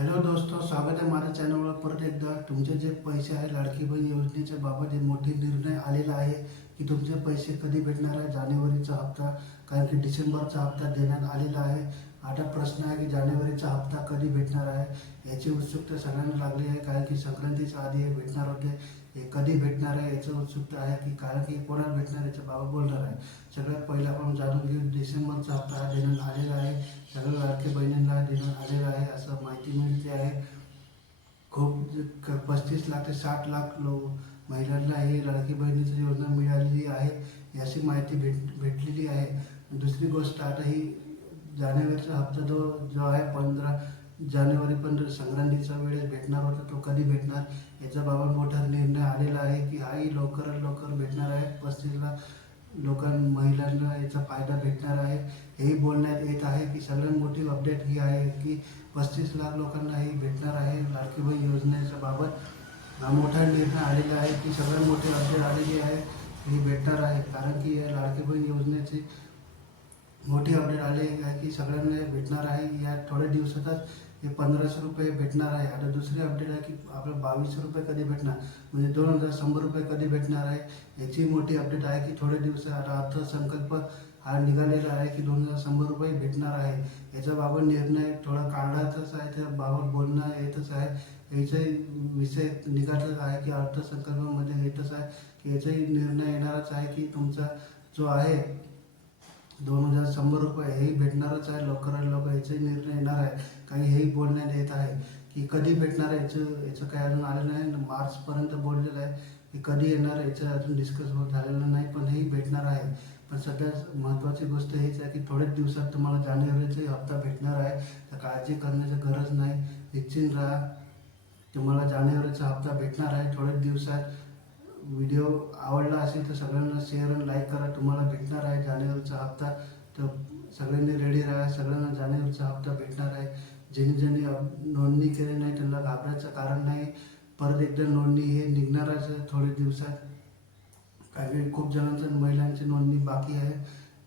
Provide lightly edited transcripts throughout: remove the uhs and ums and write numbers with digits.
Hello दोस्तों, स्वागत आहे माझ्या चॅनलवर परत एकदा. तुमचे जे पैसे आहे लाडकी बहीण योजनेच्या बाबत एक मोठी निर्णय आलेला आहे की तुमचे पैसे कधी भेटणार आहे. जानेवारीचा हप्ता, कारण की डिसेंबरचा हप्ता देण्यात आलेला आहे. आता प्रश्न आहे की जानेवारीचा हप्ता कधी भेटणार आहे. याची उत्सुकता सगळ्यांना लागली आहे, कारण की संक्रांतीच्या आधी हे भेटणार होते. हे कधी भेटणार आहे याची उत्सुकता आहे, की कारण की कोणाला भेटणार याच्या बाबत बोलणार आहे. सगळ्यात पहिला आपण जाणून घेऊ, डिसेंबरचा हप्ता हा देण्यात आलेला आहे. सगळ्या लाडकी बहिणींना देण्यात आलेला आहे असं माहिती मिळते आहे. खूप 35 लाख ते 60 लाख महिलांना ही लाडकी बहिणीची योजना मिळालेली आहे, याची माहिती भेटलेली आहे. दुसरी गोष्ट, आता ही जानेवारीचा हप्ता जो आहे 15 जानेवारी पण संक्रांतीच्या वेळेस भेटणार होता, तो कधी भेटणार याचा बाबत मोठा निर्णय आलेला आहे की हाही लवकरात लवकर भेटणार आहे. 35 लाख महिलांना याचा फायदा भेटणार आहे हेही बोलण्यात येत आहे. की सगळ्यात मोठी अपडेट ही आहे की 35 लाख लोकांना ही भेटणार आहे लाडकी बहीण योजनेच्या बाबत. हा मोठा निर्णय आलेला आहे की सगळ्यात मोठी अपडेट आलेली आहे, ही भेटणार आहे. कारण की या लाडकी बहीण योजनेची मोठी अपडेट आली आहे की सगळ्यांना भेटणार आहे. या थोड्या दिवसातच हे 1500 रुपये भेटणार आहे. आता दुसरी अपडेट आहे की आपलं 2200 रुपये कधी भेटणार, म्हणजे 2100 रुपये कधी भेटणार आहे याची मोठी अपडेट आहे. की थोड्या दिवसात आता अर्थसंकल्प हा निघालेला आहे की 2100 रुपये भेटणार आहे. याच्याबाबत निर्णय थोडा काढायचाच आहे, त्या बाबत बोलणं येतच आहे. याचाही विषय निघालेला आहे की अर्थसंकल्पामध्ये येतच आहे की याचाही निर्णय येणारच आहे की तुमचा जो आहे 2100 रुपये हेही भेटणारच आहे लवकरात लवकर. याचाही निर्णय येणार आहे. काही हेही बोलण्यात येत आहे की कधी भेटणार आहे, याचं काही अजून आलं नाही. मार्चपर्यंत बोललेलं आहे की कधी येणार, याचं अजून डिस्कस झालेलं नाही, पण हेही भेटणार आहे. पण सगळ्यात महत्त्वाची गोष्ट हीच आहे की थोड्याच दिवसात तुम्हाला जानेवारीचाही हप्ता भेटणार आहे. तर काळजी करण्याची गरज नाही, निश्चिंत राहा. तुम्हाला जानेवारीचा हप्ता भेटणार आहे थोड्याच दिवसात. व्हिडिओ आवडला असेल तर सगळ्यांना शेअर आणि लाईक करा. तुम्हाला भेटणार आहे जानेवारीचा हप्ता, तर सगळ्यांनी रेडी राहा. सगळ्यांना जानेवारीचा हप्ता भेटणार आहे. ज्यांनी नोंदणी केली नाही त्यांना घाबरायचं कारण नाही. परत एकदा नोंदणी हे निघणारच आहे थोड्या दिवसात. काही खूप जणांच्या महिलांची नोंदणी बाकी आहे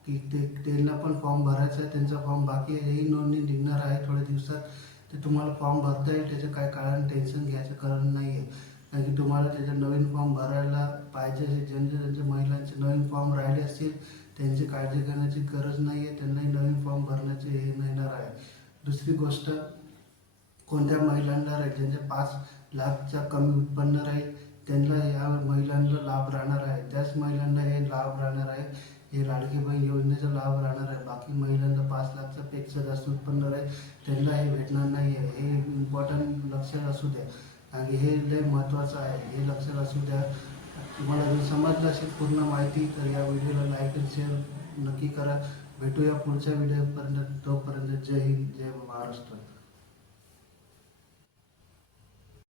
की त्यांना पण फॉर्म भरायचा आहे, त्यांचा फॉर्म बाकी आहे. ही नोंदणी निघणार आहे थोड्या दिवसात. ते तुम्हाला फॉर्म भरता येईल, त्याचं काय कारण टेन्शन घ्यायचं कारण नाही आहे. कारण की तुम्हाला त्याचा नवीन फॉर्म भरायला पाहिजे असेल, ज्यांच्या महिलांचे नवीन फॉर्म राहिले असतील त्यांची काळजी करण्याची गरज नाही आहे. त्यांनाही नवीन फॉर्म भरण्याचे हे येणार आहे. दुसरी गोष्ट, कोणत्या महिलांना राहील, ज्यांचे 5 लाखच्या कमी उत्पन्न राहील त्यांना या महिलांना लाभ राहणार आहे. त्याच महिलांना हे लाभ राहणार आहे, हे लाडकी बहीण योजनेचा लाभ राहणार आहे. बाकी महिलांना 5 लाखच्या पेक्षा जास्त उत्पन्न राहील त्यांना हे भेटणार नाही आहे. हे इम्पॉर्टंट लक्षात असू द्या, कारण की हे लय महत्त्वाचं आहे. हे लक्षात असू द्या. तुम्हाला जर समजलं असेल पूर्ण माहिती तर या व्हिडिओला लाईक आणि शेअर नक्की करा. भेटूया पुढच्या व्हिडिओपर्यंत. तोपर्यंत जय हिंद, जय महाराष्ट्र.